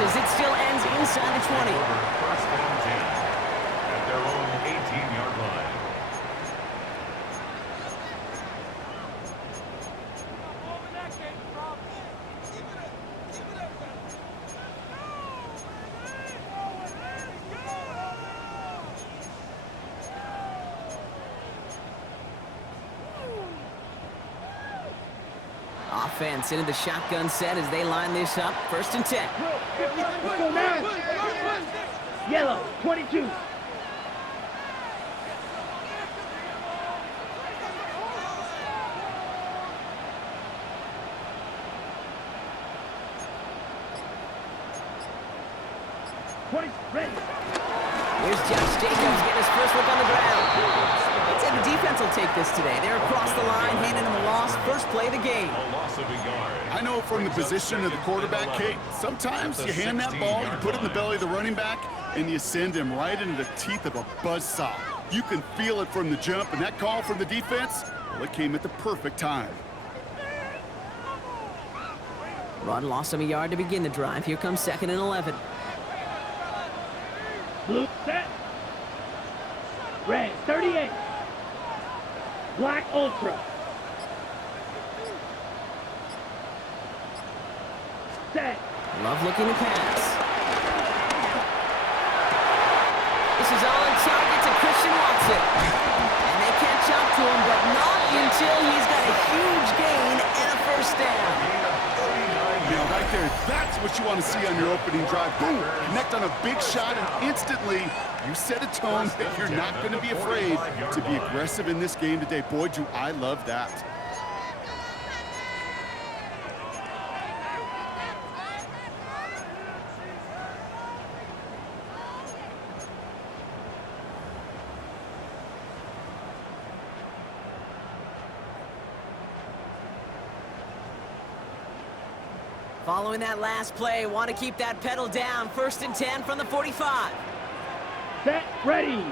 as it still ends inside the 20. First and 10 at their own 18-yard line. Offense into the shotgun set as they line this up. First and 10. Let's go now. Yellow, 22. Ready. Here's Josh Jacobs getting his first look on the ground. Let's say the defense will take this today. They're across the line, handing him a loss. First play of the game. A loss of a yard. I know from the position of the quarterback, Kate, sometimes you hand that ball, you put it in the belly of the running back, and you send him right into the teeth of a buzzsaw. You can feel it from the jump, and that call from the defense, well, it came at the perfect time. Run lost him a yard to begin the drive. Here comes 2nd and 11. Blue set. Red, 38. Black Ultra. Set. Love looking to pass. This is all in target to Christian Watson. And they catch up to him, but not until he's got a huge gain and a first down. Now, right there, that's what you want to see on your opening drive. Boom! Connect on a big shot, and instantly you set a tone that you're not going to be afraid to be aggressive in this game today. Boy, do I love that. Following that last play, want to keep that pedal down. 1st and 10 from the 45. Set, ready.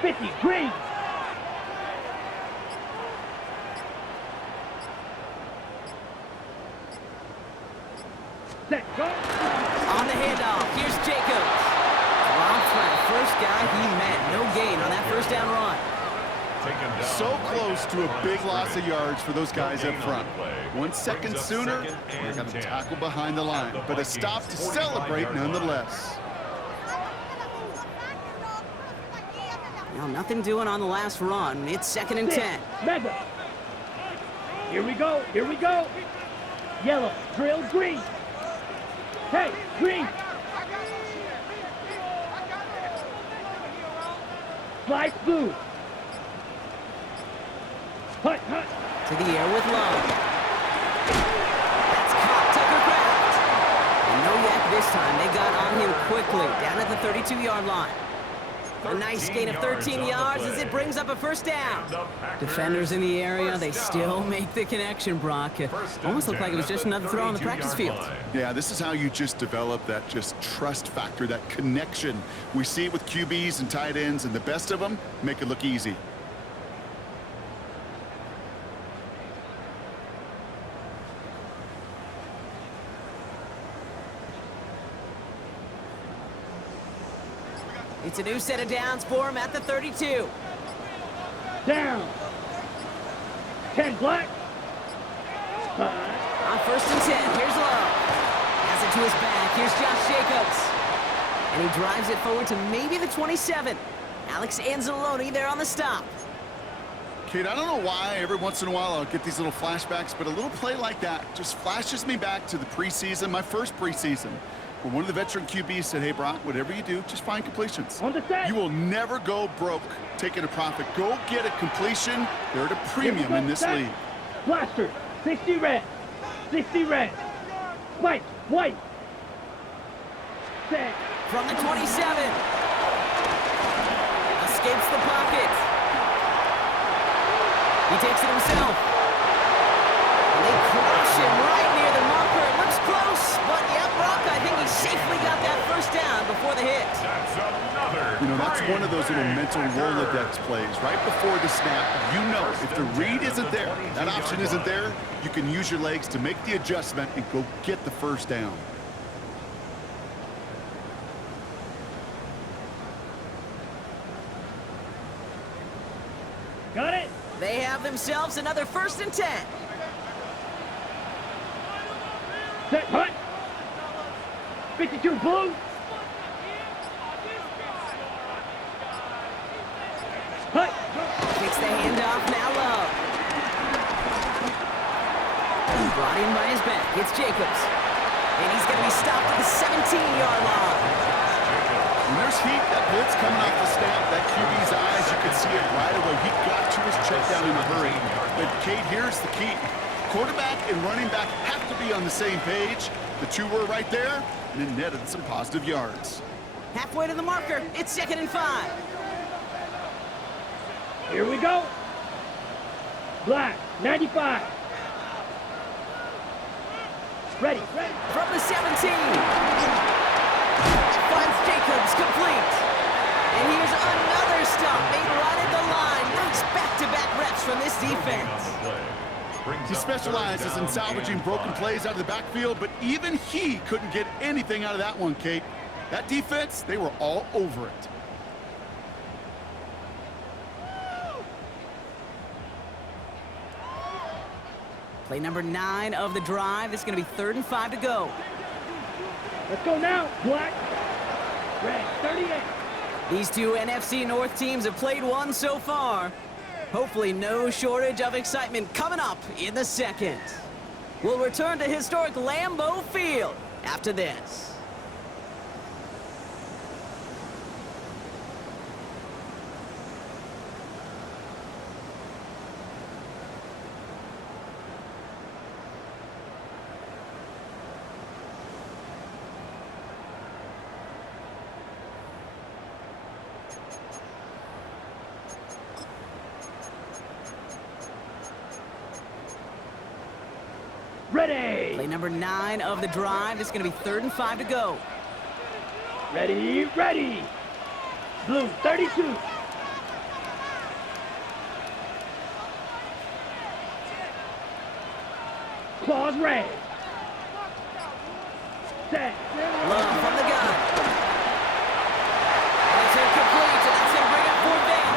50, green. Set, go. On the handoff, here's Jacobs. Dropped by the first guy he met. No gain on that first down run. So close to a big loss of yards for those guys up front. 1 second sooner, they're going to tackle behind the line. But a stop to celebrate nonetheless. Well, nothing doing on the last run. It's 2nd and 10. Mega. Here we go. Here we go. Yellow, drill, green. Hey, green. Slice blue. Hut, hut. To the air with Love. That's caught. Tucker Craft. And no yak this time. They got on him quickly. Down at the 32-yard line. A nice gain of 13 yards as it brings up a first down. Defenders in the area, they still make the connection, Brock. Almost looked like it was just another throw on the practice field. Yeah, this is how you just develop that just trust factor, that connection. We see it with QBs and tight ends, and the best of them make it look easy. It's a new set of downs for him at the 32. Down. 10 black. On 1st and 10, here's Love. Has it to his back. Here's Josh Jacobs. And he drives it forward to maybe the 27. Alex Anzalone there on the stop. Kate, I don't know why every once in a while I'll get these little flashbacks, but a little play like that just flashes me back to the preseason, my first preseason. Where one of the veteran QBs said, hey, Brock, whatever you do, just find completions. On the set. You will never go broke taking a profit. Go get a completion. They're at a premium in this league. Blaster, 60 red. 60 red. White, white. Set. From the 27. Escapes the pocket. He takes it himself. And they crush him right near the marker. It looks close, but yeah, Brock, I think he safely got that first down before the hit. That's another. You know, that's one of those little mental Rolodex plays. Right before the snap, you know if the read isn't there, that option isn't there, you can use your legs to make the adjustment and go get the first down. They have themselves another 1st and 10. Set, hut. 52 blue. Hut. Kicks the handoff, now low. Brought in by his back. It's Jacobs. And he's going to be stopped at the 17-yard line. When there's heat, that blitz coming off the snap, that QB's eyes, you can see it right away. He got to his check down in a hurry. But, Kate, here's the key. Quarterback and running back have to be on the same page. The two were right there, and it netted some positive yards. Halfway to the marker. It's 2nd and 5. Here we go. Black, 95. Ready. From the 17. Finds Jacobs, complete. And here's another stop made right at the line. Nice back-to-back reps from this defense. He specializes in salvaging broken plays out of the backfield, but even he couldn't get anything out of that one, Kate. That defense, they were all over it. Play number 9 of the drive. It's going to be 3rd and 5 to go. Let's go now, Black. Red, 38. These two NFC North teams have played one so far. Hopefully no shortage of excitement coming up in the second. We'll return to historic Lambeau Field after this. Ready. Play number 9 of the drive. It's going to be 3rd and 5 to go. Ready, ready. Blue, 32. Claws red. Set. Love from the gun. And it's incomplete, and that's going to bring up 4th down.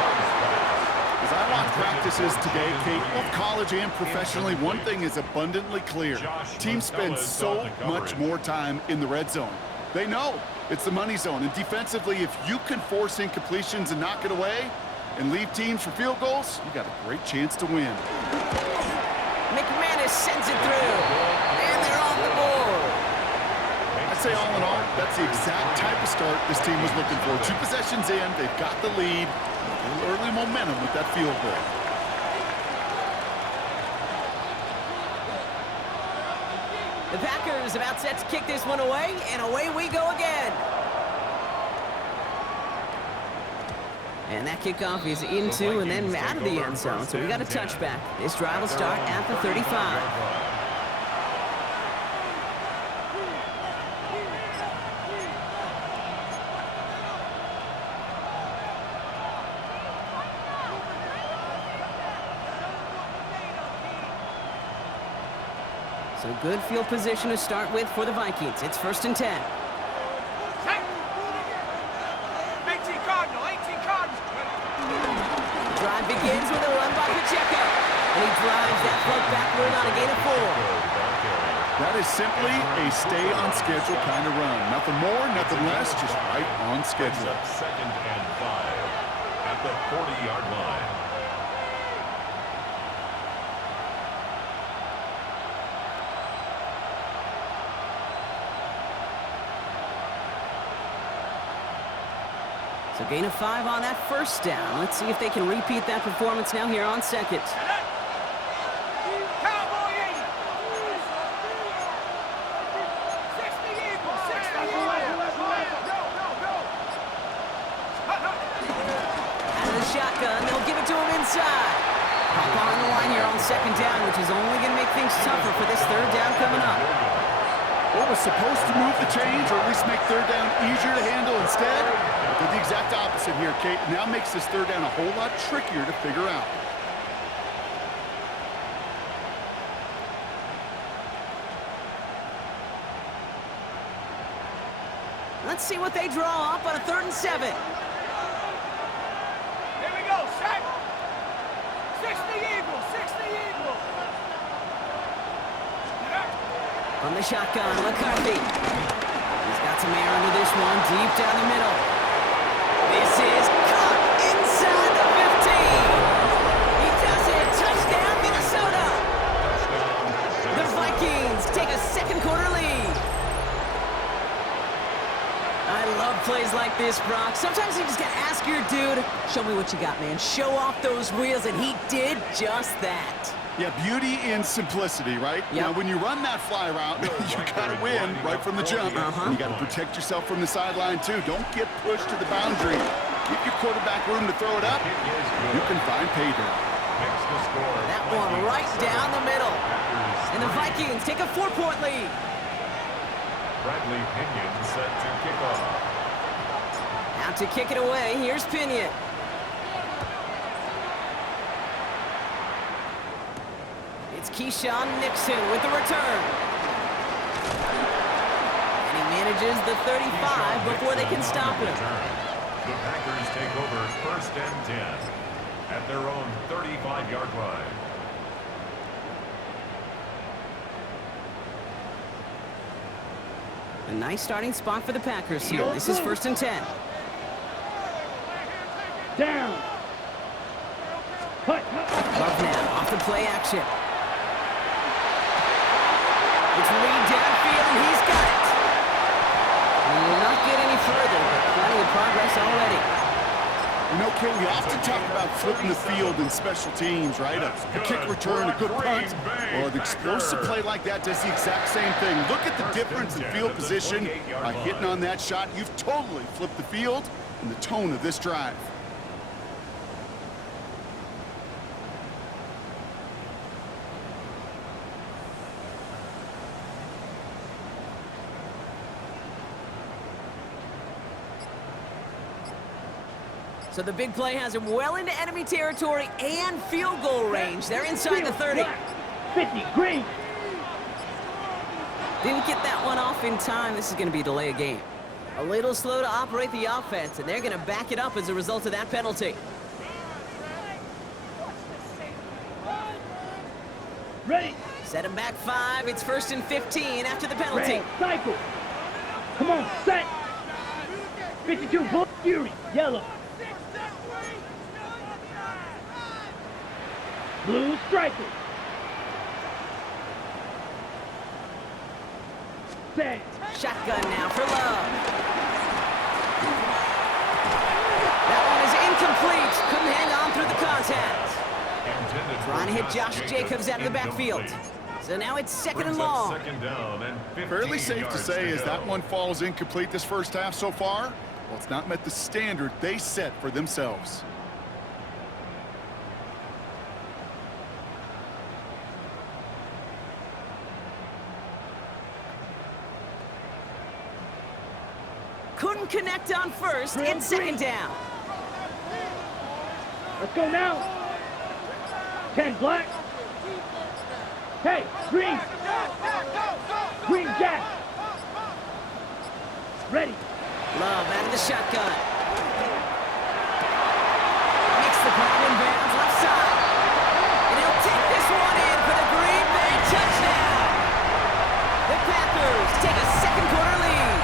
As I watch practices today, Kate, both college and professionally, one thing is abundantly clear. Teams spend so much more time in the red zone. They know it's the money zone. And defensively, if you can force incompletions and knock it away and leave teams for field goals, you got a great chance to win. McManus sends it through. And they're on the board. I'd say all in all, that's the exact type of start this team was looking for. 2 possessions in, they've got the lead. A little early momentum with that field goal. The Packers about set to kick this one away, and away we go again. And that kickoff is into and then out of the end zone, so we got a touchback. This drive will start at the 35. So good field position to start with for the Vikings. It's 1st and 10. 18 Cardinal, 18 Cardinal. Drive begins with a run by Pacheco. And he drives that plug backward on a gain of 4. That is simply a stay on schedule kind of run. Nothing more, nothing less, just right on schedule. 2nd and 5 at the 40-yard line. So gain of 5 on that 1st down. Let's see if they can repeat that performance now here on 2nd. Cowboy 80. 60 Eagles, 60 Eagles. Go. Out of the shotgun, they'll give it to him inside. Hop on the line here on 2nd down, which is only going to make things tougher for this 3rd down coming up. What was supposed to move the chains, or at least make 3rd down easier to handle instead? Did the exact opposite here, Kate. Now makes this 3rd down a whole lot trickier to figure out. Let's see what they draw up on a 3rd and 7. Here we go, set. 60 From the shotgun, McCarthy. He's got some air under this one, deep down the middle. This is caught inside the 15. He does it. Touchdown, Minnesota. The Vikings take a second quarter lead. I love plays like this, Brock. Sometimes you just gotta ask your dude, show me what you got, man. Show off those wheels, and he did just that. Yeah, beauty in simplicity, right? Yep. Now, when you run that fly route, you got to win right from the jump. And you got to protect yourself from the sideline, too. Don't get pushed to the boundary. Give your quarterback room to throw it up. You can find pay dirt. That one right down the middle. And the Vikings take a 4-point lead. Bradley Pinion set to kick off. Out to kick it away, here's Pinion. It's Keyshawn Nixon with the return. And he manages the 35 before they can stop him. The Packers take over 1st and 10 at their own 35-yard line. A nice starting spot for the Packers here. This is 1st and 10. Down. Cut. Love now, off the play action. It's Reed downfield, and he's got it. And will not get any further, but plenty of progress already. You know, Kay, we often talk about flipping the field in special teams, right? A kick return, a good punt. Well, an explosive play like that does the exact same thing. Look at the difference in field position. By hitting on that shot, you've totally flipped the field and the tone of this drive. So the big play has him well into enemy territory and field goal range. They're inside the 30. 50, green. Didn't get that one off in time. This is going to be a delay of game. A little slow to operate the offense, and they're going to back it up as a result of that penalty. Ready. Set him back 5. It's 1st and 15 after the penalty. Red, cycle. Come on, set. 52, Bull Fury, yellow. Blue striker. Set. Shotgun now for Love. That one is incomplete. Couldn't hang on through the contact. Trying to hit Josh Jacobs out of the backfield. So now it's 2nd and long. Fairly safe to say as that one falls incomplete this first half so far, well, it's not met the standard they set for themselves. Couldn't connect on 1st and 2nd down. Let's go now. 10 black. Hey, green. Green jack. Ready. Love out of the shotgun. Makes the grab in bounds left side. And he'll take this one in for the Green Bay touchdown. The Packers take a second quarter lead.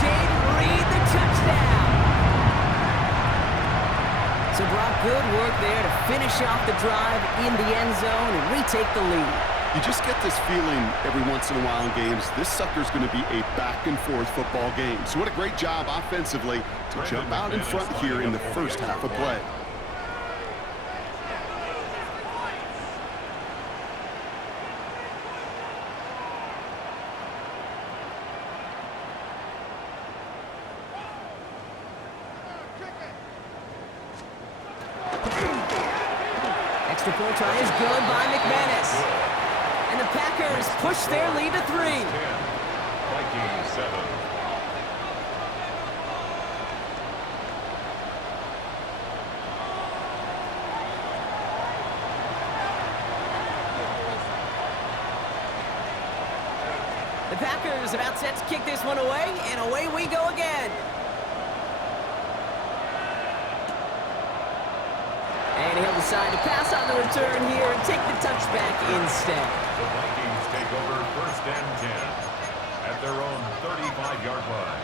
Jaden Reed the touchdown. So Brock, good work there to finish off the drive in the end zone and retake the lead. You just get this feeling every once in a while in games, this sucker's going to be a back-and-forth football game. So what a great job offensively to jump out in front here in the first half of play. Extra point try is good by McManus. And the Packers push their lead to 3. Vikings 7. The Packers about set to kick this one away, and away we go again. And he'll decide to pass on the return here and take the touchback instead. The Vikings take over 1st and 10 at their own 35-yard line.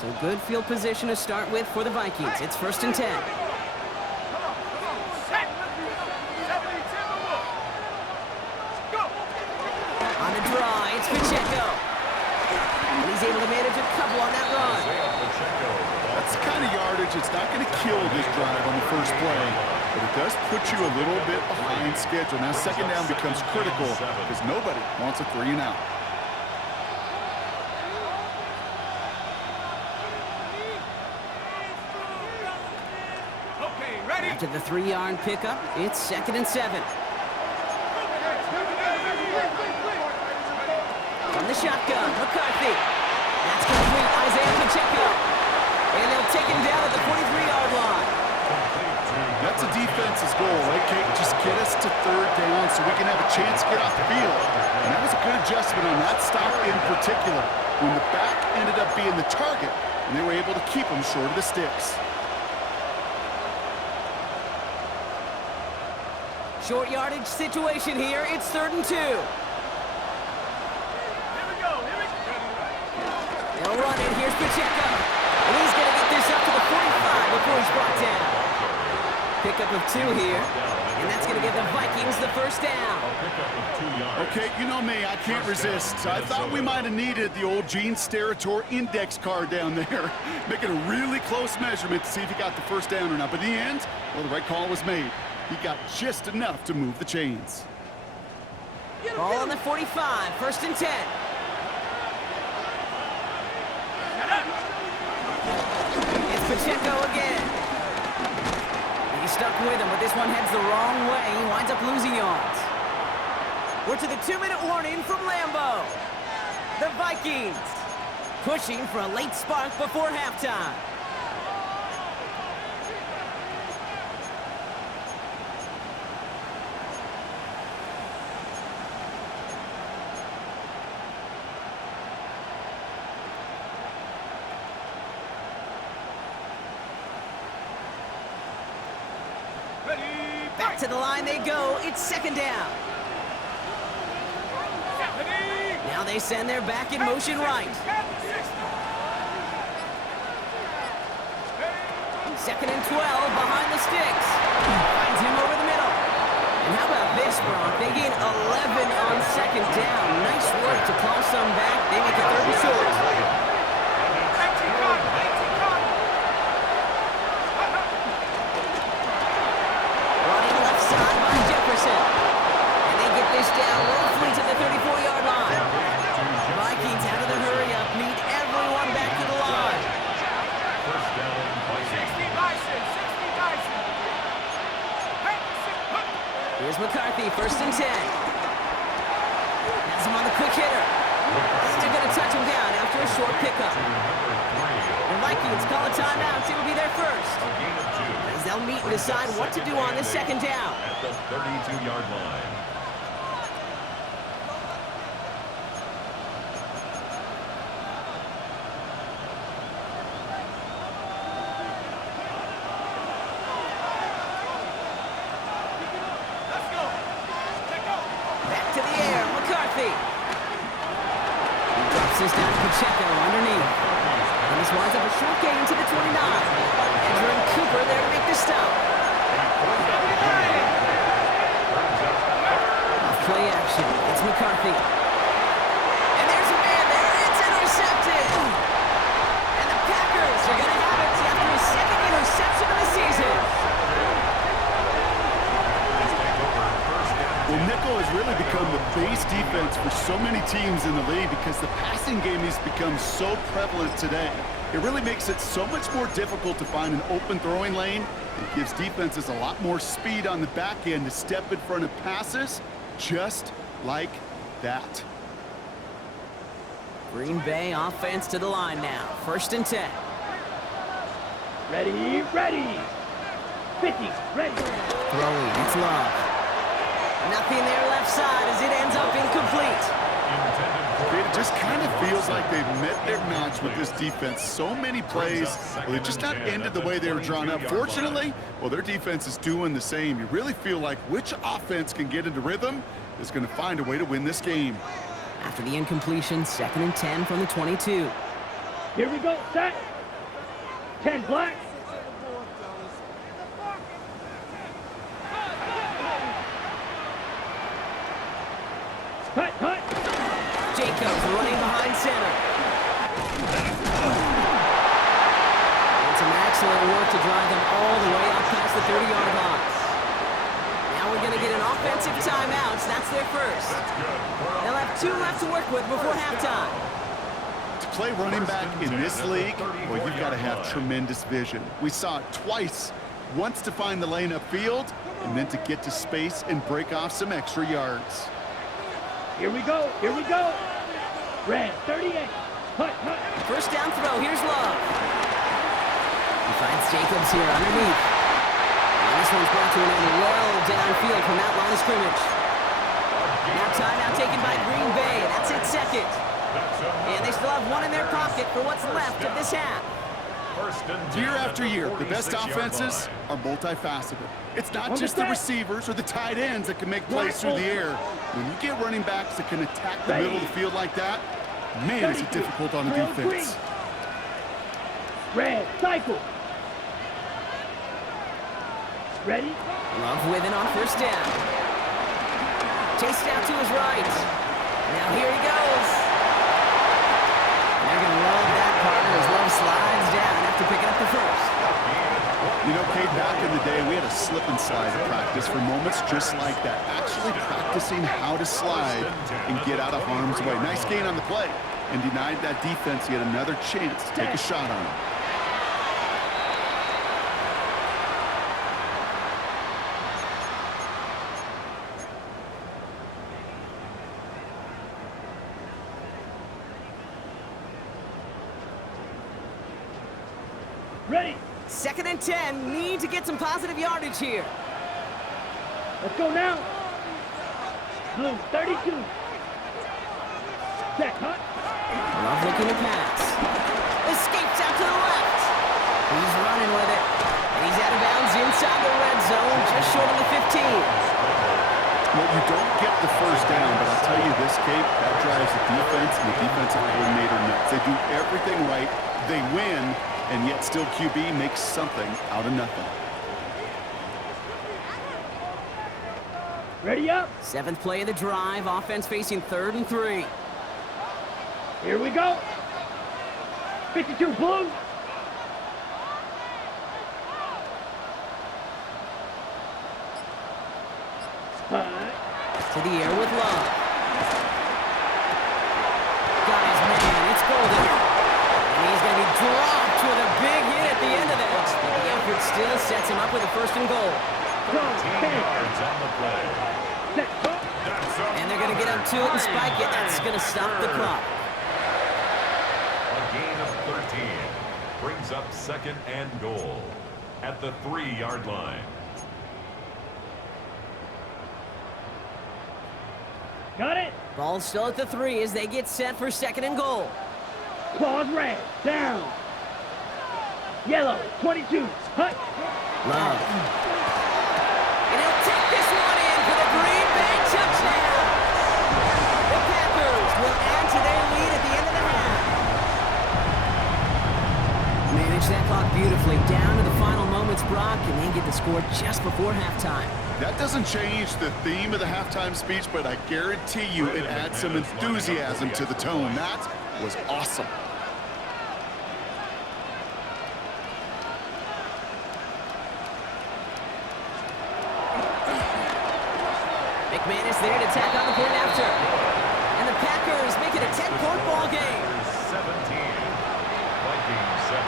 So good field position to start with for the Vikings. It's 1st and 10. Set. 70 Timberwolves. Go. On the draw, it's Pacheco. And he's able to manage a couple on that run. That's the kind of yardage that's not going to kill this drive on the first play, but it does put you a little bit behind schedule. Now 2nd down becomes critical because nobody wants a 3 and out. Okay, ready. After the 3-yard pickup, it's 2nd and 7. From the shotgun, McCarthy. That's complete, Isaiah Pacheco. And they'll take him down at the 43-yard line. That's a defense's goal, right, Kate? Just get us to 3rd down so we can have a chance to get off the field. And that was a good adjustment on that stop in particular, when the back ended up being the target, and they were able to keep him short of the sticks. Short yardage situation here. It's 3rd and 2. Here we go. They'll run it. Here's Pacheco. And he's going to get this up to the 45 before he's brought down. Pickup of 2 here. And that's going to give the Vikings the 1st down. Okay, you know me, I can't resist. I thought we might have needed the old Gene Steratore index card down there. Making a really close measurement to see if he got the 1st down or not. But in the end, well, the right call was made. He got just enough to move the chains. Ball on the 45, 1st and 10. It's Pacheco again. He's stuck with him, but this one heads the wrong way. He winds up losing yards. We're to the 2-minute warning from Lambeau. The Vikings pushing for a late spark before halftime. Back to the line they go. It's 2nd down. Now they send their back in motion right. 2nd and 12 behind the sticks. Finds him over the middle. And how about this, Brock? They gain 11 on 2nd down. Nice work to call some back. They make it 3rd and short. And they get this down roughly to the 34-yard line. Vikings out of the hurry-up, need everyone back to the line. 60 Dyson. Here's McCarthy, 1st and 10. Has him on the quick hitter. And they're going to touch him down after a short pickup. The Vikings call a timeout. It will be their first. As they'll meet and decide what to do on this 2nd down. At the 32-yard line. Let's go. Back to the air, McCarthy. He drops this down to Pacheco underneath. And this winds up a short gain to the 29. Andrew Cooper there to make the stop. Play action. It's McCarthy. And there's a man there. It's intercepted. And the Packers are going to have it after his 2nd interception of the season. Well, nickel has really become the base defense for so many teams in the league because the passing game has become so prevalent today. It really makes it so much more difficult to find an open throwing lane. It gives defenses a lot more speed on the back end to step in front of passes just like that. Green Bay offense to the line now. 1st and 10. Ready. 50, ready. Throwing, it's Love. Nothing there left side as it ends up incomplete. It just kind of feels like they've met their match with this defense. So many plays, well, they just not ended the way they were drawn up. Fortunately, well, their defense is doing the same. You really feel like which offense can get into rhythm is going to find a way to win this game. After the incompletion, 2nd and 10 from the 22. Here we go, set. 10 black. Cut, cut. Jacobs running behind center. It's some excellent work to drive them all the way up past the 30-yard line. Now we're going to get an offensive timeout. That's their first. They'll have 2 left to work with before halftime. To play running back in this league, well, you've got to have tremendous vision. We saw it twice. Once to find the lane upfield, and then to get to space and break off some extra yards. Here we go, here we go. Red, 38. Cut, cut. First down throw, here's Love. He finds Jacobs here underneath. And this one's brought to an end well downfield from that line of scrimmage. Now timeout taken by Green Bay. That's it, 2nd. And they still have 1 in their pocket for what's left of this half. Year after year, the best offenses are multifaceted. It's not just the receivers or the tight ends that can make plays through the air. When you get running backs that can attack the middle of the field like that, man, is it difficult on the defense. Red, cycle. Ready? Love with it on first down. Chased out to his right. Now here he goes. They're going to love that partner as Love slides down after picking up the first. You know, Kate, back in the day, we had a slip and slide at practice for moments just like that. Actually practicing how to slide and get out of harm's way. Nice gain on the play and denied that defense yet another chance to take a shot on him. Ready. 2nd and 10. Need to get some positive yardage here. Let's go now. Blue, 32. Set, cut. Love looking to pass. Escapes out to the left. He's running with it. And he's out of bounds inside the red zone, just short of the 15. Well, you don't get the first down, but I'll tell you this, Kate, that drives the defense and the defensive coordinator nuts. They do everything right. They win, and yet still QB makes something out of nothing. Ready up. 7th play of the drive. Offense facing 3rd and 3. Here we go. 52 blue. To the air with Love. Got his man. It's Golden. And he's going to be dropped with a big hit at the end of that. The effort still sets him up with a 1st and goal. 13 yards on the play. And they're going to get up to it and spike it. That's going to stop the clock. A gain of 13 brings up 2nd and goal at the 3-yard line. Got it. Ball still at the 3 as they get set for 2nd and goal. Claws red. Down. Yellow, 22. Hut. Love. And he'll take this one in for the Green Bay touchdown. The Packers will add to their lead at the end of the half. Manage that clock beautifully down to the final moments, Brock, and then get the score just before halftime. That doesn't change the theme of the halftime speech, but I guarantee you it adds some enthusiasm to the tone. That was awesome. McManus there to tack on the point after. And the Packers make it a 10-point ball game. 17. Vikings 7.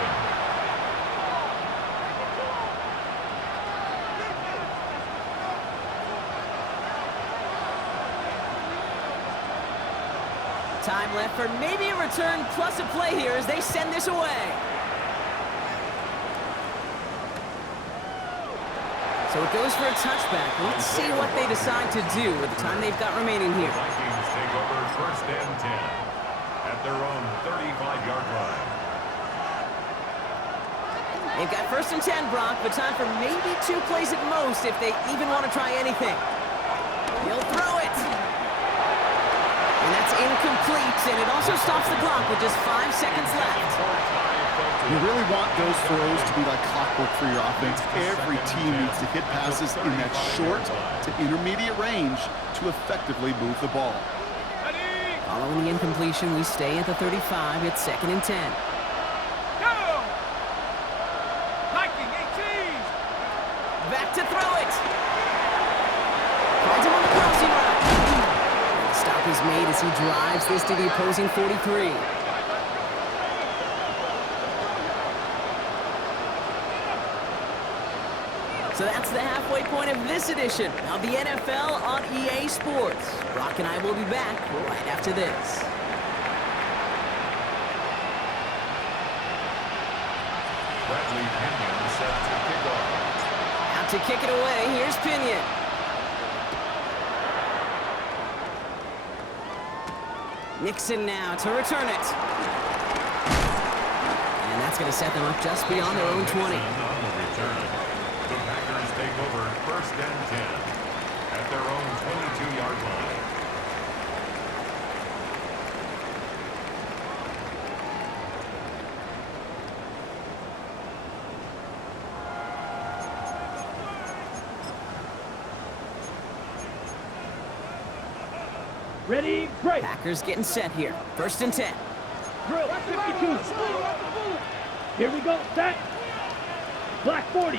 Time left for maybe a return plus a play here as they send this away. So it goes for a touchback. Let's see what they decide to do with the time they've got remaining here. Vikings take over first and 10 at their own 35-yard line. They've got first and 10, Brock, but time for maybe 2 plays at most if they even want to try anything. He'll throw it. And that's incomplete, and it also stops the clock with just 5 seconds left. You really want those throws to be like clockwork for your offense. Every team needs to hit passes in that short to intermediate range to effectively move the ball. Following the incompletion, we stay at the 35. It's second and 10. Go! Viking 18! Back to throw it. Finds him on the crossing route. Stop is made as he drives this to the opposing 43. So that's the halfway point of this edition of the NFL on EA Sports. Brock and I will be back right after this. Bradley Pinion set to kick off. Out to kick it away, here's Pinion. Nixon now to return it. And that's going to set them up just beyond their own 20. On the return. The Packers take over first and 10 at their own 22-yard line. Ready, break. Packers getting set here. First and 10. Drill, 52. Here we go, set. Black 40.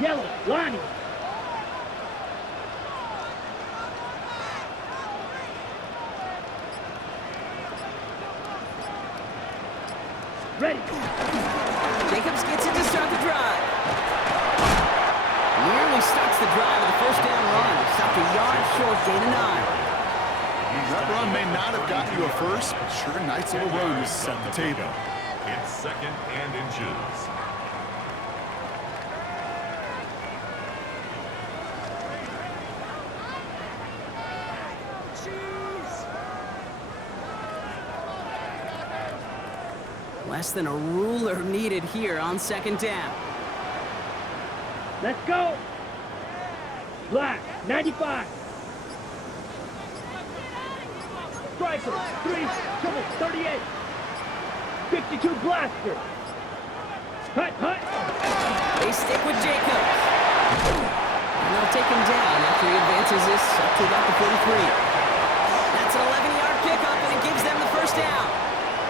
Yellow, lining. Ready. Jacobs gets it to start the drive. Nearly starts the drive with a first down run. Stopped a yard short, gain of 9. That run may not have gotten you a first, but sure, nice little run to set the table. It's second and inches. Less than a ruler needed here on second down. Let's go. Black, 95. Striker, 38. 52 blaster. Hut. They stick with Jacobs. And they'll take him down after he advances this up to about the 43. That's an 11-yard pickup, and it gives them the first down.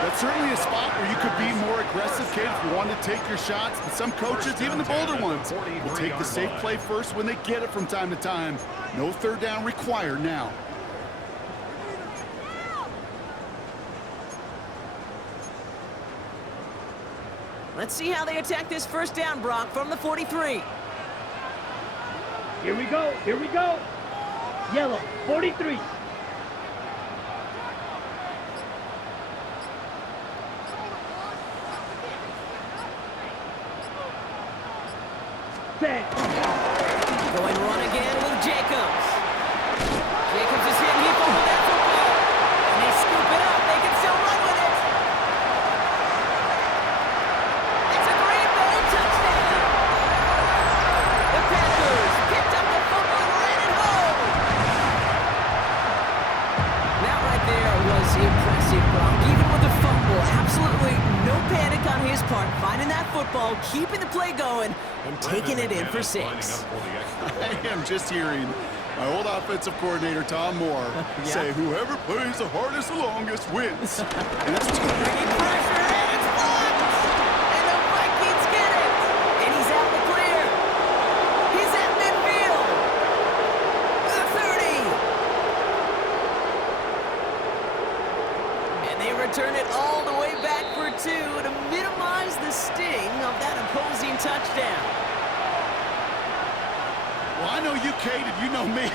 That's certainly a spot where you could be more aggressive, kid, if you want to take your shots. But some coaches, even the bolder ones, will take the safe play first when they get it from time to time. No third down required now. Let's see how they attack this first down, Brock, from the 43. Here we go. Yellow, 43. Set. Go and run again with Jacobs. Jacobs is hit, and he fumbled that football. And they scoop it up. They can still run with it. It's a Green Bay touchdown. The Packers picked up the football and ran it home. That right there was impressive, Brock. Even with the fumble, absolutely no panic on his part. Finding that football, keeping the play going, and taking it in for 6. I am just hearing my old offensive coordinator, Tom Moore, say, whoever plays the hardest the longest wins. And that's what's going to Bringing pressure, and it's blocked! And the Vikings get it! And he's out the clear! He's at midfield! The 30! And they return it all the way back for 2 to minimize the sting of that opposing touchdown. Well, I know you, Kate, and you know me,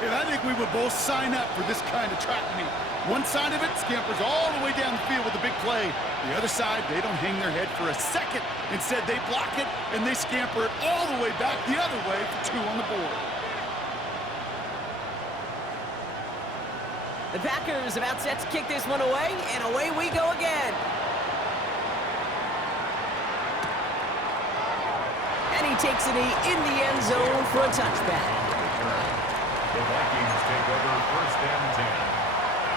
and I think we would both sign up for this kind of track meet. One side of it scampers all the way down the field with a big play. The other side, they don't hang their head for a second. Instead, they block it, and they scamper it all the way back the other way for 2 on the board. The Packers about set to kick this one away, and away we go again. And he takes a knee in the end zone for a touchback. The Vikings take over 1st and 10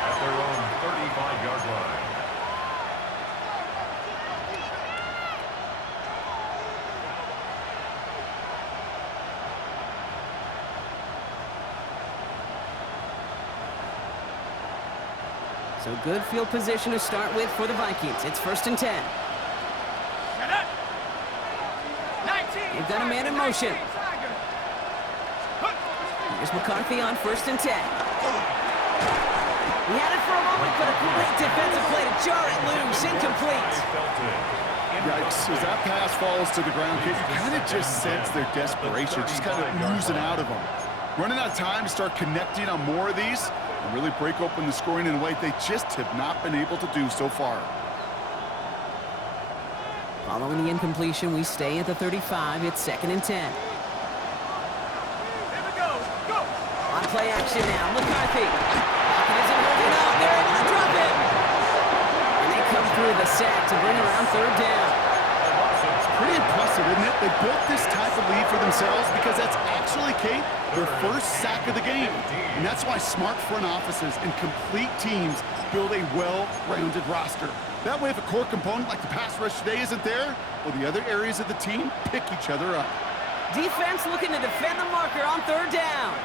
at their own 35-yard line. So good field position to start with for the Vikings. It's 1st and 10. Shut up. 19. They've got a man in motion. Here's McCarthy on 1st and 10. He had it for a moment, but a great defensive play to jar it loose. Incomplete. Yikes, as that pass falls to the ground, Kate, you kind of just sense their desperation, just kind of oozing out of them. Running out of time to start connecting on more of these and really break open the scoring in a way they just have not been able to do so far. Following the incompletion, we stay at the 35. It's 2nd and 10. Here we go. Go. On play action now, McCarthy. Pocket isn't holding up. They're able to drop it. And they come through the sack to bring around 3rd down. It's pretty impressive, isn't it? They built this type of lead for themselves because that's actually, Kate, their first sack of the game. And that's why smart front offices and complete teams build a well-rounded roster. That way, if a core component like the pass rush today isn't there, well, the other areas of the team pick each other up. Defense looking to defend the marker on 3rd down.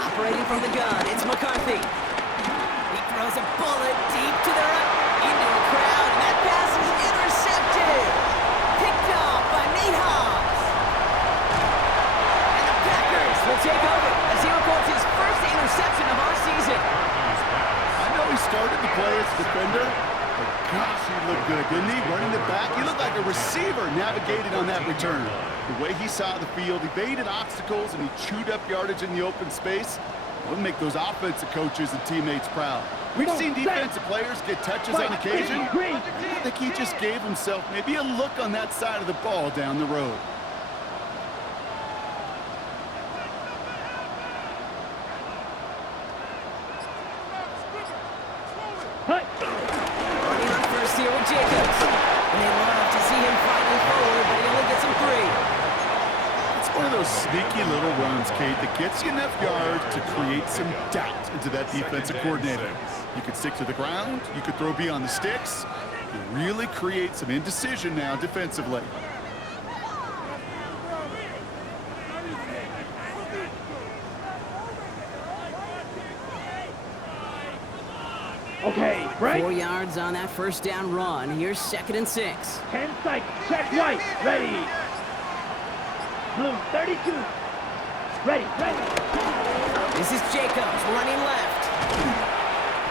Operating from the gun, it's McCarthy. He throws a bullet deep to the right, into the crowd, and that pass is intercepted. Picked off by Nate Hobbs. And the Packers will take over as he records his first interception of our season. I know he started to play as a defender, but gosh, he looked good, didn't he? Running it back, he looked like a receiver navigating on that return. The way he saw the field, evaded obstacles, and he chewed up yardage in the open space. It'll make those offensive coaches and teammates proud. We've seen defensive players get touches on occasion. I think he just gave himself maybe a look on that side of the ball down the road. Running on first here with Jacobs. And they love to see him fighting forward, but he only gets him 3. It's one of those sneaky little runs, Kate, that gets you enough yards to create some doubt into that defensive coordinator. You could stick to the ground, you could throw beyond the sticks. You really create some indecision now defensively. Okay, break. 4 yards on that 1st down run. Here's 2nd and 6. 10 seconds. Check white. Ready. Blue, 32. Ready. This is Jacobs running left.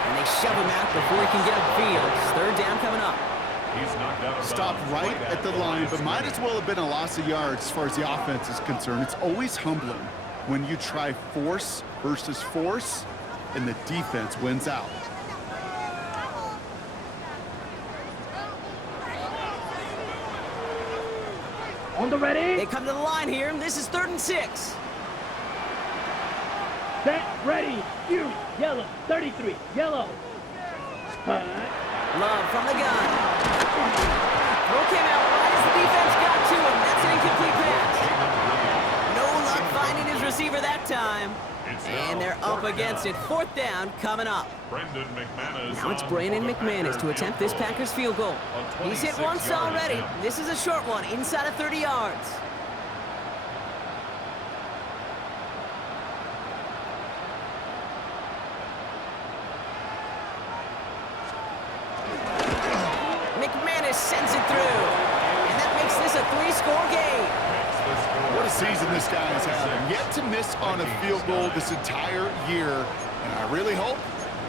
And they shove him out before he can get upfield. 3rd down coming up. He's knocked out of Stopped bounds right way at the back line, to but might as well have been a loss of yards as far as the offense is concerned. It's always humbling when you try force versus force, and the defense wins out. On the ready. They come to the line here, and this is 3rd and 6. Set. Ready. You. Yellow. 33. Yellow. Love from the gun. Throw came out right as the defense got to him. That's an incomplete pass. No luck finding his receiver that time. And they're up against it. 4th down coming up. Now it's Brandon McManus to attempt this Packers field goal. He's hit once already. This is a short one, inside of 30 yards. McManus sends it through. And that makes this a 3-score game. What a season this guy is having. Yet to miss on a field goal this entire year. And I really hope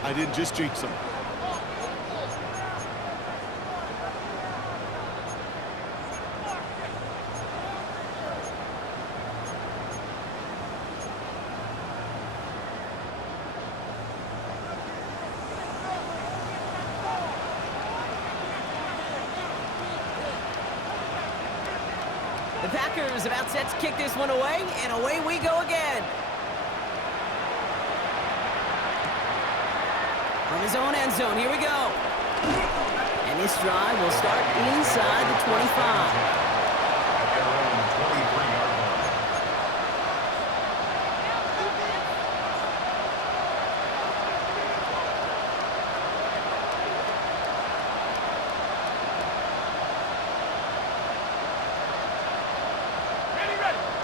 I didn't just jinx him. The Packers about set to kick this one away, and away we go again. From his own end zone, here we go. And this drive will start inside the 25. At their own 23-yard line.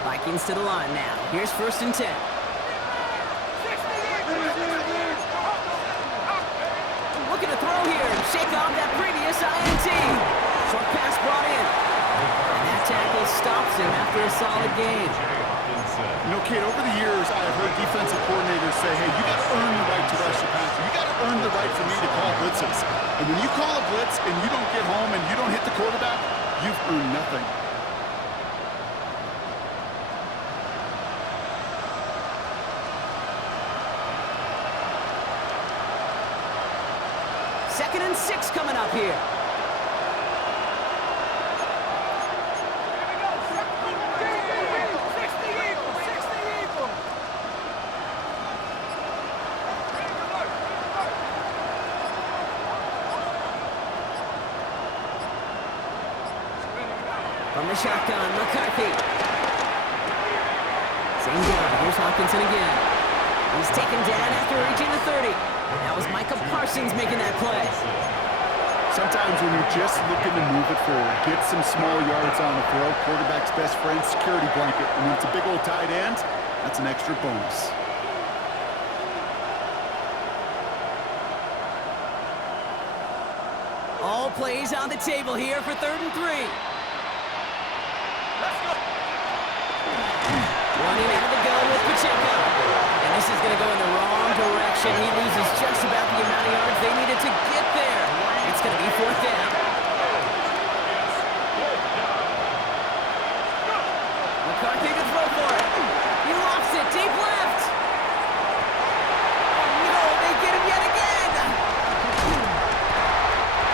Vikings to the line now. Here's 1st and 10. Looking to throw here and shake off that previous INT. Short pass brought in. And that tackle stops him after a solid gain. You know, Kate, over the years, I have heard defensive coordinators say, hey, you got to earn the right to rush the passer. You got to earn the right for me to call blitzes. And when you call a blitz and you don't get home and you don't hit the quarterback, you've earned nothing. Second and 6 coming up here. From the shotgun, McCarthy. Same guy, here's Hawkinson again. He's taken down after reaching the 30. That was Micah Parsons making that play. Sometimes when you're just looking to move it forward, get some small yards on the throw, quarterback's best friend, security blanket. And when it's a big old tight end, that's an extra bonus. All plays on the table here for 3rd and 3. Running out of the gun with Pacheco. And this is going to go in the wrong direction. He loses just about the amount of yards they needed to get there. It's going to be 4th down. McCarthy to throw for it. He lofts it deep left. Oh, no, they get him yet again.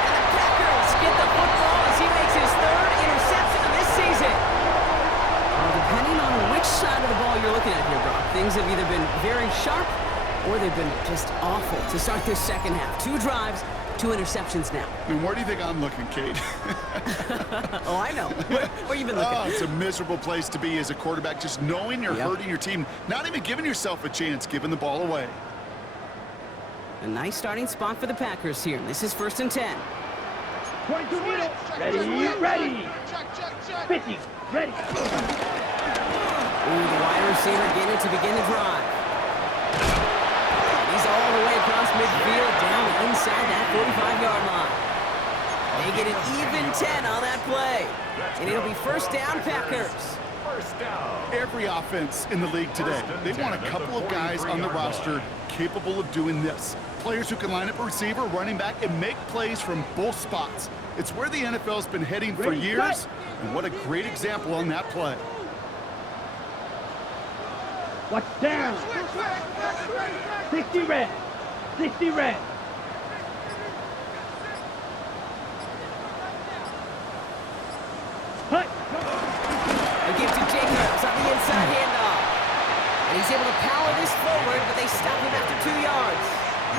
And the Packers get the football as he makes his 3rd interception of this season. Well, depending on which side of the ball you're looking at here, Brock, things have either been very sharp or they've been just awful to start this second half. 2 drives, 2 interceptions now. And where do you think I'm looking, Kate? Oh, I know. Where you been looking? Oh, it's a miserable place to be as a quarterback, just knowing you're hurting your team, not even giving yourself a chance, giving the ball away. A nice starting spot for the Packers here. This is 1st and 10. 22 meters. Ready. 50. Ready. Ooh, the wide receiver getting it to begin the drive. He's all the way across midfield, down inside that 45-yard line. They get an even 10 on that play. And it'll be 1st down, Packers. First down. Every offense in the league today, they want a couple of guys on the roster capable of doing this. Players who can line up a receiver, running back, and make plays from both spots. It's where the NFL's been heading for years, and what a great example on that play. Watch down. 60 red. 60 red. Hut. A give to Jacobs on the inside handoff. And he's able to power this forward, but they stop him after 2 yards.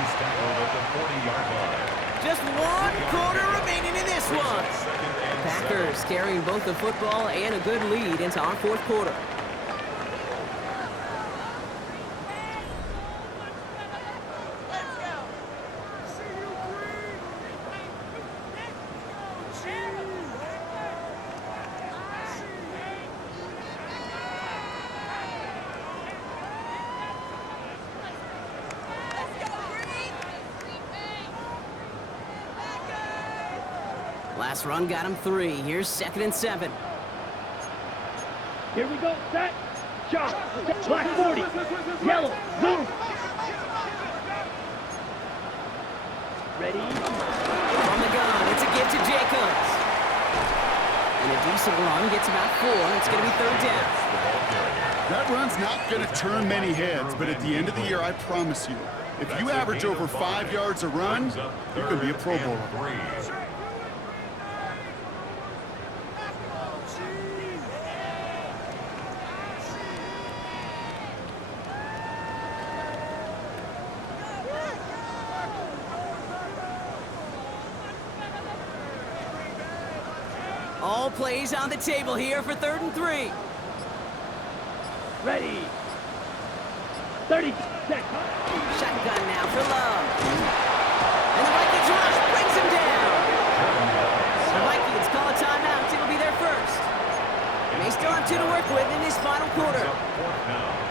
He's tackled at the 40-yard line. Just 1 quarter remaining in this one. Packers carrying both the football and a good lead into our 4th quarter. Last run got him 3. Here's 2nd and 7. Here we go. Set. Shot. Black 40. Yellow. Zoom. Ready. From the gun, it's a give to Jacobs. And a decent run gets about 4. It's going to be 3rd down. That run's not going to turn many heads, but at the end of the year, I promise you, if you average over 5 yards a run, you could be a Pro Bowler. All plays on the table here for 3rd and 3. Ready. 30 seconds. Shotgun now for Love. And the Vikings rush brings him down. The Vikings call a timeout. It'll be their first. And they still have 2 to work with in this final quarter.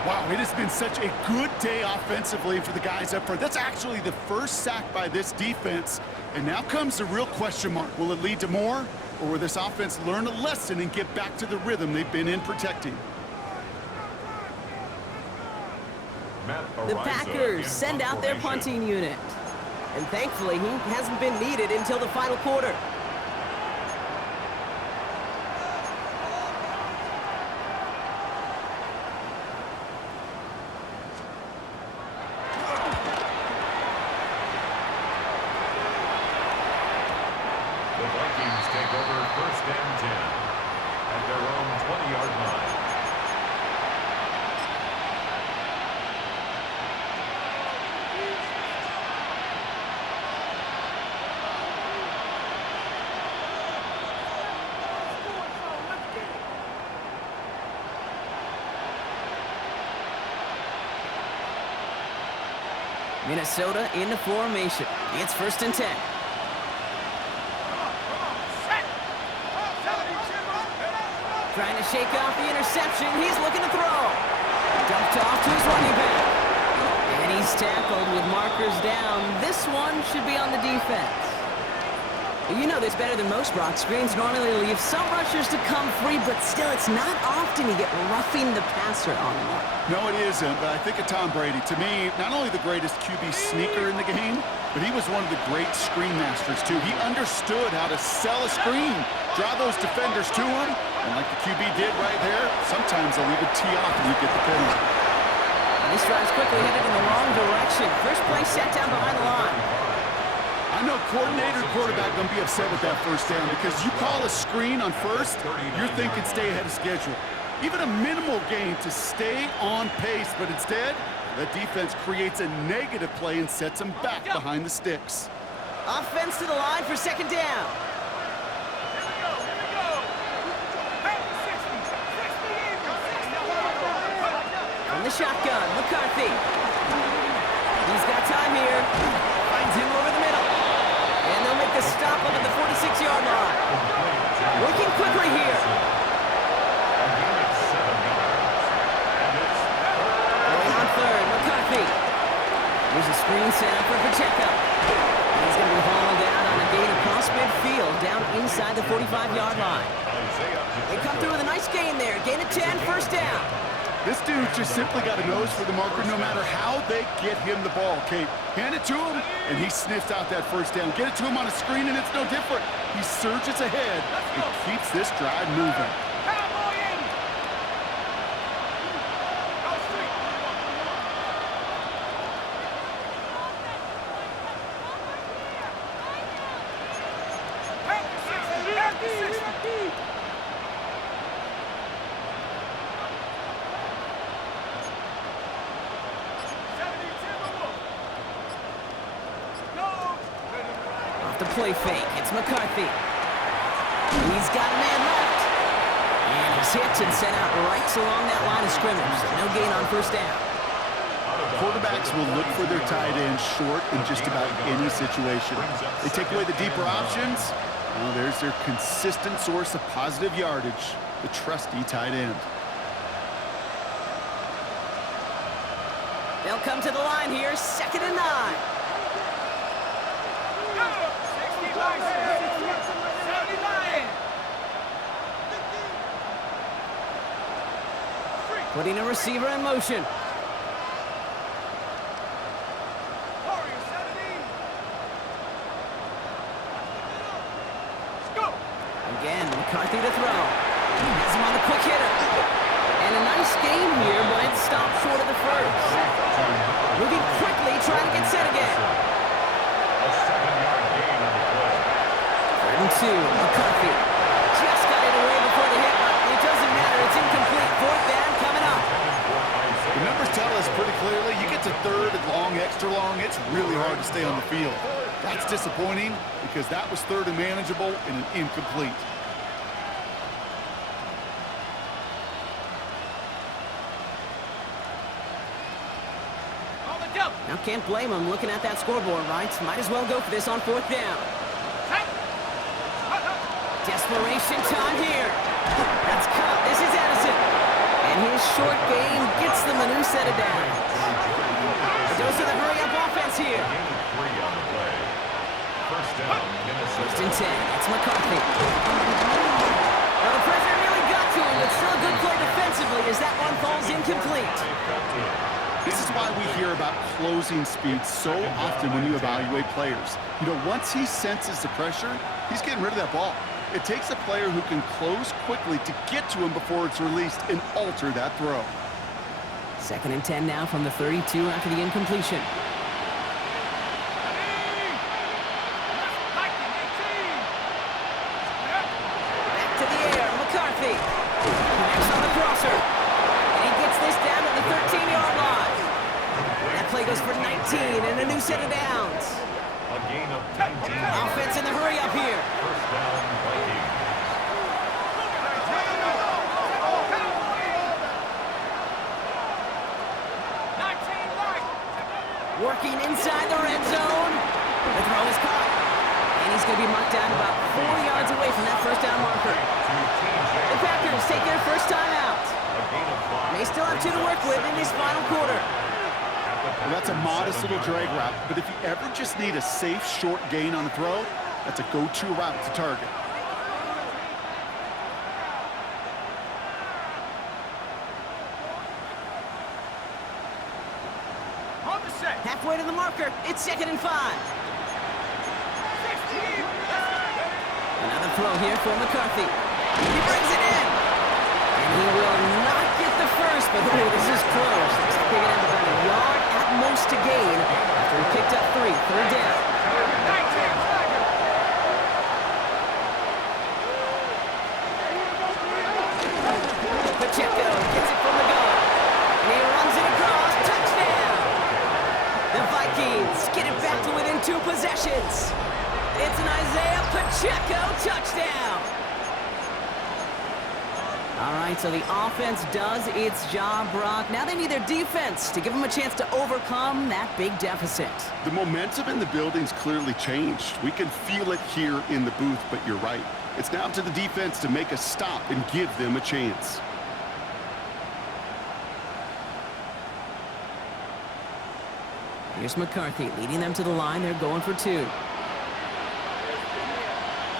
Wow, it has been such a good day offensively for the guys up front. That's actually the first sack by this defense. And now comes the real question mark. Will it lead to more? Or will this offense learn a lesson and get back to the rhythm they've been in protecting? The Packers send out their punting unit. And thankfully, he hasn't been needed until the final quarter. The Vikings take over 1st and 10 at their own 20-yard line. Minnesota in the formation. It's 1st and 10. Trying to shake off the interception. He's looking to throw. Dumped off to his running back. And he's tackled with markers down. This one should be on the defense. You know this better than most, Brock. Screens normally leave some rushers to come free, but still, it's not often you get roughing the passer on them. No, it isn't, but I think of Tom Brady. To me, not only the greatest QB sneaker in the game, but he was one of the great screen masters, too. He understood how to sell a screen, draw those defenders to him, and like the QB did right there, sometimes they'll even tee off and you get the penalty. And this drive's quickly headed in the wrong direction. First play set down behind the line. I know coordinator and quarterback going to be upset with that first down because you call a screen on first, you're thinking stay ahead of schedule. Even a minimal gain to stay on pace, but instead, the defense creates a negative play and sets them back behind the sticks. Offense to the line for 2nd down. From the shotgun, McCarthy. He's got time here. Finds him over the middle. And they'll make the stop up at the 46-yard line. Working quickly here. Going on 3rd, McCarthy. Here's a screen set up for Pacheco. And he's going to be hauled out on a gain across midfield down inside the 45-yard line. They come through with a nice gain there. Gain of 10, 1st down. This dude just simply got a nose for the marker no matter how they get him the ball, Kate. Hand it to him, and he sniffs out that 1st down. Get it to him on a screen, and it's no different. He surges ahead and keeps this drive moving. The play fake. It's McCarthy. He's got a man left. And he's hit and sent out right along that line of scrimmage. So no gain on 1st down. Quarterbacks will look for their tight end short in just about any situation. They take away the deeper options. Well, there's their consistent source of positive yardage, the trusty tight end. They'll come to the line here, 2nd and 9. Putting a receiver in motion. Again, McCarthy to throw. Has him on the quick hitter. And a nice game here, but it stopped short of the 1st. Moving quickly, trying to get set again. A 7-yard gain on the play. 3rd and 2, McCarthy. Just got it away before the hit, but it doesn't matter. It's incomplete. 4th down coming up. The numbers tell us pretty clearly, you get to 3rd and long, extra long, it's really hard to stay on the field. That's disappointing because that was 3rd and manageable and an incomplete. Now can't blame him looking at that scoreboard, right? Might as well go for this on 4th down. Desperation time here. That's cut. This is Addison. And his short game gets them a new set of downs. Goes to the hurry-up offense here. First and 10. It's McCarthy. Well, the pressure nearly got to him, but still a good play defensively as that one falls incomplete. This is why we hear about closing speed so often when you evaluate players. You know, once he senses the pressure, he's getting rid of that ball. It takes a player who can close quickly to get to him before it's released and alter that throw. 2nd and 10 now from the 32 after the incompletion. Back to the air, McCarthy. Connects on the crosser. And he gets this down to the 13-yard line. That play goes for 19 and a new set of downs. A gain of 19. Offense in the hurry up here. First down, Vikings. Working inside the red zone. The throw is caught. And he's going to be marked down about 4 yards away from that first down marker. The Packers take their first time out. They still have 2 to work with in this final quarter. Well, that's a modest little drag route, but if you ever just need a safe, short gain on the throw, that's a go-to route to target. Halfway to the marker. It's 2nd and 5. Another throw here for McCarthy. He brings it in. And he will not get the first, but oh, this is close. Looks like they're going to have about a yard at most to gain after he picked up 3. 3rd down. Pacheco gets it from the goal. And he runs it across. Touchdown! The Vikings get it back to within 2 possessions. It's an Isaiah Pacheco touchdown. All right, so the offense does its job, Brock. Now they need their defense to give them a chance to overcome that big deficit. The momentum in the building's clearly changed. We can feel it here in the booth, but you're right. It's now up to the defense to make a stop and give them a chance. Here's McCarthy leading them to the line. They're going for 2.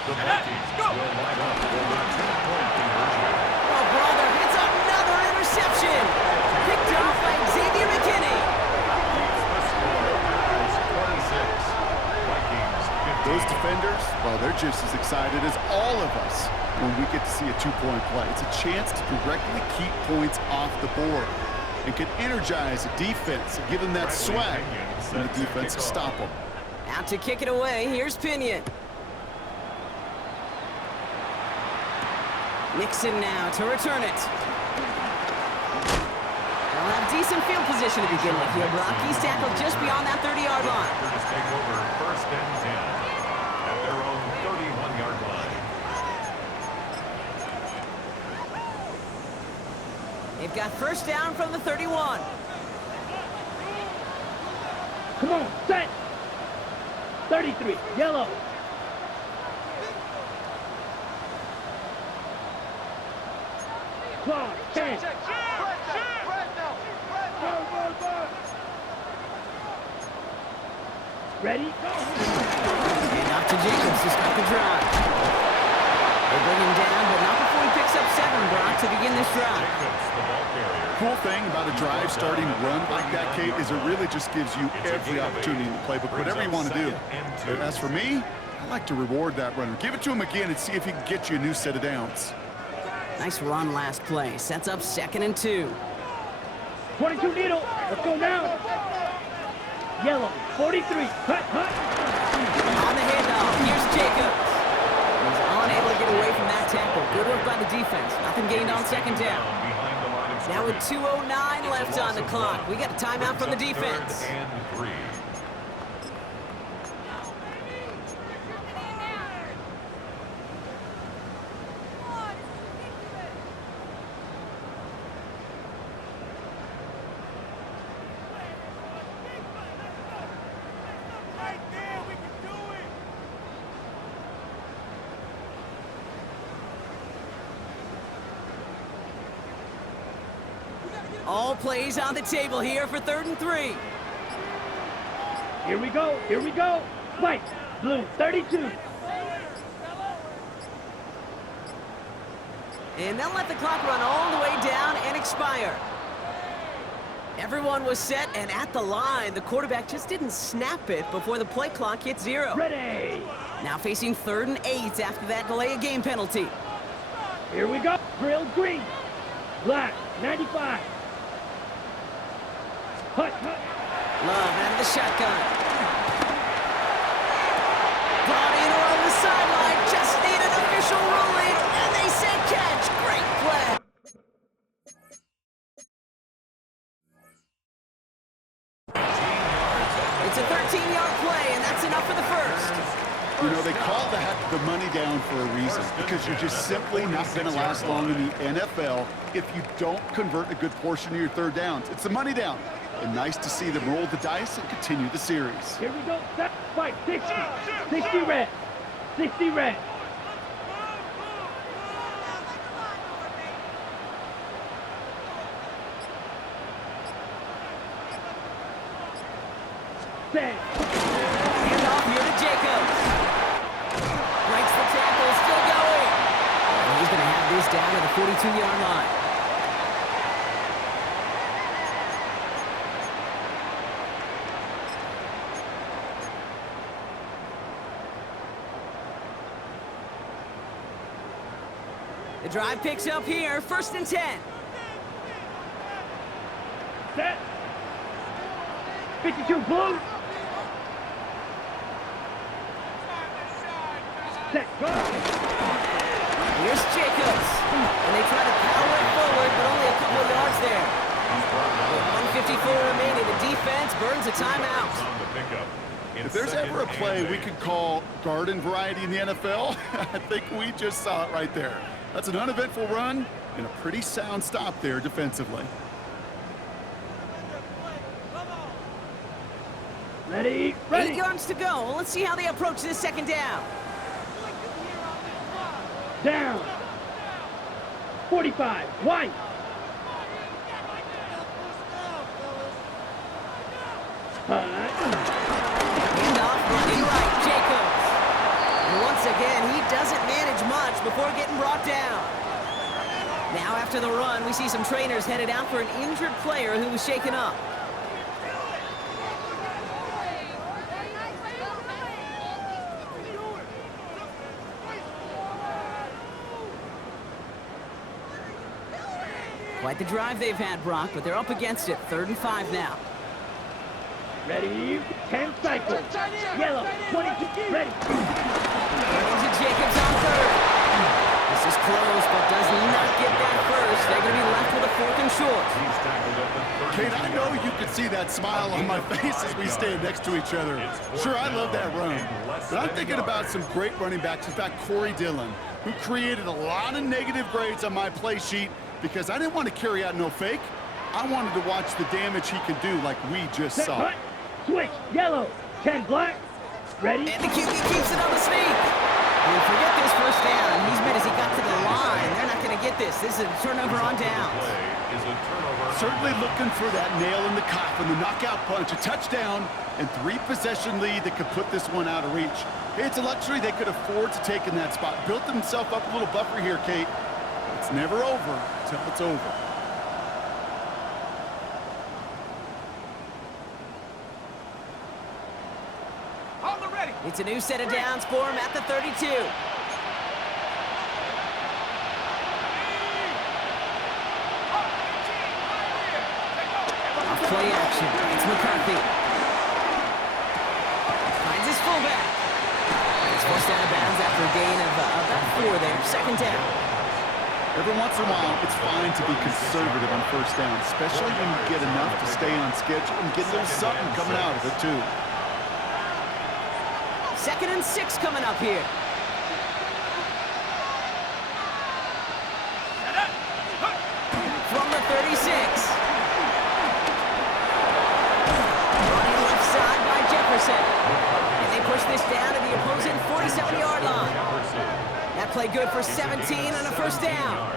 The Vikings will line up for the 2-point conversion. Oh, brother, it's another interception. Picked off by Xavier McKinney. The score is 26. Vikings 15. Those defenders, well, they're just as excited as all of us when we get to see a 2-point play. It's a chance to directly keep points off the board and can energize the defense and give them that swag when the defense can stop them. Out to kick it away. Here's Pinion. Nixon now to return it. They'll have decent field position to begin with here, Brock. He's tackled just beyond that 30-yard line. Packers take over 1st and 10 at their own 31-yard line. They've got first down from the 31. Come on, set. 33, yellow. Clock, 10. Ready? Go. And up to Jacobs to start the drive. They bring him down, but not before he picks up 7, Brock, to begin this drive. Jacobs, the ball carrier. Cool thing about a drive starting run like that, Kate, is it really just gives you every opportunity in the playbook, whatever you want to do. But as for me, I like to reward that runner. Give it to him again and see if he can get you a new set of downs. Nice run last play. Sets up 2nd and 2. 22 needle. Let's go now. Yellow, 43. Cut, cut. On the handoff, here's Jacobs. He's unable to get away from that tackle. Good work by the defense. Nothing gained on 2nd down. Behind the line of Now with scrimmage. 2:09 left on the clock, we got a timeout from the defense. 3rd and 3. All plays on the table here for 3rd and 3. Here we go. Here we go. White, blue, 32. And they'll let the clock run all the way down and expire. Everyone was set and at the line. The quarterback just didn't snap it before the play clock hit 0. Ready. Now facing 3rd and 8 after that delay of game penalty. Here we go. Grilled green. Black, 95. Hut, hut. Love out of the shotgun. Brought in on the sideline. Just need an official ruling. And they say catch. Great play. It's a 13-yard play, and that's enough for the first. You know, they call that the money down for a reason, because you're just simply not going to last long in the NFL if you don't convert a good portion of your 3rd downs. It's the money down. And nice to see them roll the dice and continue the series. Here we go. Set. Fight. 60. 60 red. 60 red. Set. Hand off here to Jacobs. Breaks the tackle, still going. And he's going to have this down at the 42-yard line. The drive picks up here, 1st and 10. Set. 52 blue. Set. Go. Here's Jacobs. And they try to power it forward, but only a couple of yards there. With 1:54 remaining, the defense burns a timeout. If there's ever a play we could call garden variety in the NFL, I think we just saw it right there. That's an uneventful run and a pretty sound stop there defensively. Ready. 8 yards to go. Well, let's see how they approach this 2nd down. Down. 45. White. Handoff running right, Jacobs. And once again, he doesn't manage much before getting brought down. Now after the run, we see some trainers headed out for an injured player who was shaken up. Quite the drive they've had, Brock, but they're up against it. 3rd and 5 now. Ready. 10 cycles. Yellow. 22. Ready. Into Jacobs on 3rd. This is close, but does not get that first. They're going to be left with a 4th and short. Kate, I know you can see that smile on my face as we stand next to each other. Sure, I love that run. But I'm thinking about some great running backs. In fact, Corey Dillon, who created a lot of negative grades on my play sheet because I didn't want to carry out no fake. I wanted to watch the damage he could do like we just Set. saw. Hut. Switch. Yellow. 10 black. Ready. And the QB keeps it on the sneak. And forget this first down. He's made as he got to the line. They're not going to get this. This is a turnover on downs. Certainly looking for that nail in the coffin, the knockout punch, a touchdown, and 3-possession lead that could put this one out of reach. It's a luxury they could afford to take in that spot. Built themselves up a little buffer here, Kate. It's never over till it's over. On the ready. It's a new set of downs for him at the 32. Play action. It's McCarthy. Finds his fullback. It's forced out of bounds after a gain of about 4 there. 2nd down. Every once in a while, it's fine to be conservative on 1st down, especially when you get enough to stay on schedule and get a little something coming out of it, too. 2nd and 6 coming up here. From the 36. And they push this down to the opposing 47-yard line. That play good for 17 on a 1st down.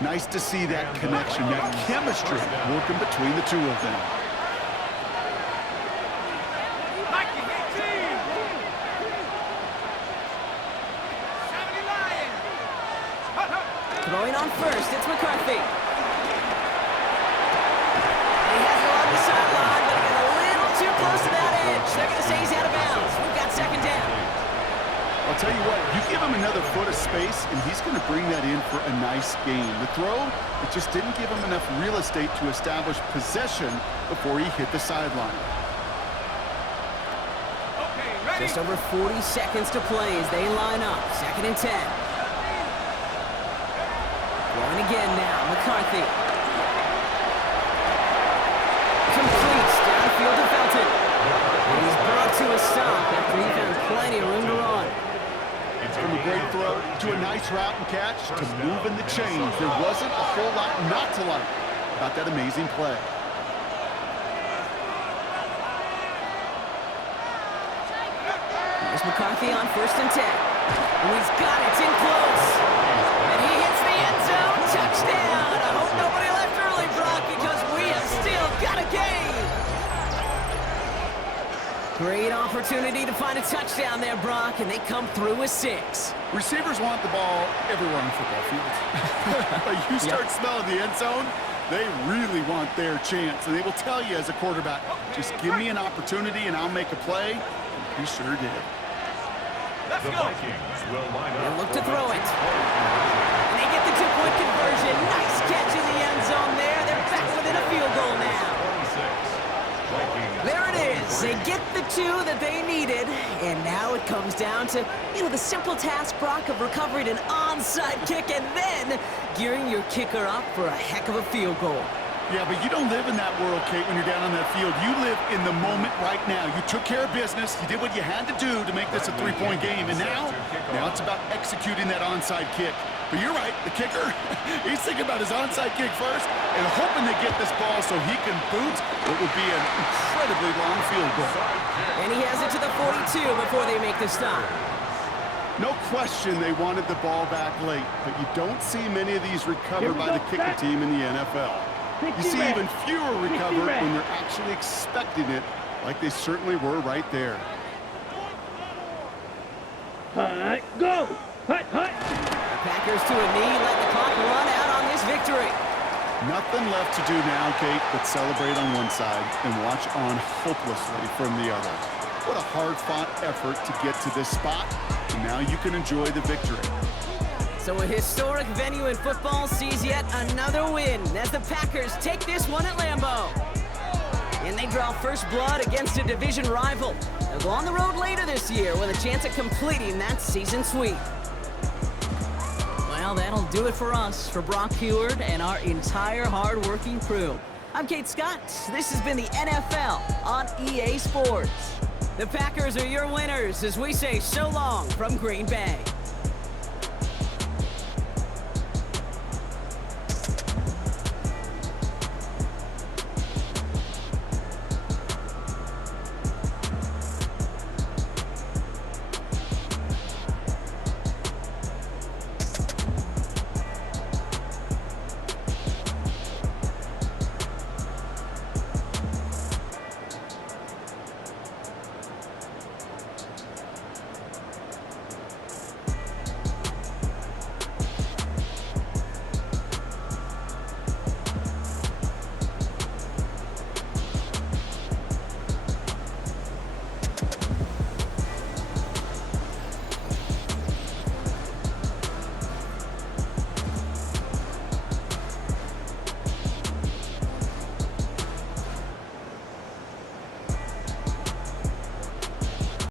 Nice to see that connection, that chemistry working between the two of them. Viking 18. 70 Lions. Hut, hut. Throwing on first, it's McCarthy. He has it along the sideline, but he got a little too close to that edge. They're going to say he's out of bounds. We've got second down. I'll tell you what, you give him another foot of space, and he's going to bring that in for a nice gain. The throw, it just didn't give him enough real estate to establish possession before he hit the sideline. Okay, ready. Just over 40 seconds to play as they line up. Second and 10. Going again now, McCarthy. Completes downfield to Felton. And he's brought to a stop after he found plenty of room to run. From a great throw to a nice route and catch to moving the chains. There wasn't a whole lot not to like about that amazing play. Here's McCarthy on first and 10. And he's got it. It's in close. And he hits the end zone. Touchdown. I hope nobody left early, Brock, because we have still got a game. Great opportunity to find a touchdown there, Brock, and they come through with 6. Receivers want the ball everywhere on football fields. But you start smelling the end zone, they really want their chance. And they will tell you as a quarterback, just give me an opportunity and I'll make a play. And he sure did. Let's The go. Vikings will line They'll up look to for throw the it. two-point And they get the 2-point conversion. Nice catch in the end zone there. They're back within a field goal now. 26. Vikings. There it is. They get the 2 that they needed, and now it comes down to, the simple task, Brock, of recovering an onside kick and then gearing your kicker up for a heck of a field goal. Yeah, but you don't live in that world, Kate, when you're down on that field. You live in the moment right now. You took care of business. You did what you had to do to make this a 3-point game. And now it's about executing that onside kick. But you're right, the kicker, he's thinking about his onside kick first and hoping to get this ball so he can boot what would be an incredibly long field goal. And he has it to the 42 before they make the stop. No question they wanted the ball back late, but you don't see many of these recovered by the kicker team in the NFL. You see even fewer recovered when they're actually expecting it, like they certainly were right there. Hut, go! Hut, hut! Packers to a knee, let the clock run out on this victory. Nothing left to do now, Kate, but celebrate on one side and watch on hopelessly from the other. What a hard-fought effort to get to this spot, and now you can enjoy the victory. So a historic venue in football sees yet another win as the Packers take this one at Lambeau. And they draw first blood against a division rival. They'll go on the road later this year with a chance at completing that season sweep. Well, that'll do it for us, for Brock Heward and our entire hard-working crew. I'm Kate Scott. This has been the NFL on EA Sports. The Packers are your winners as we say so long from Green Bay.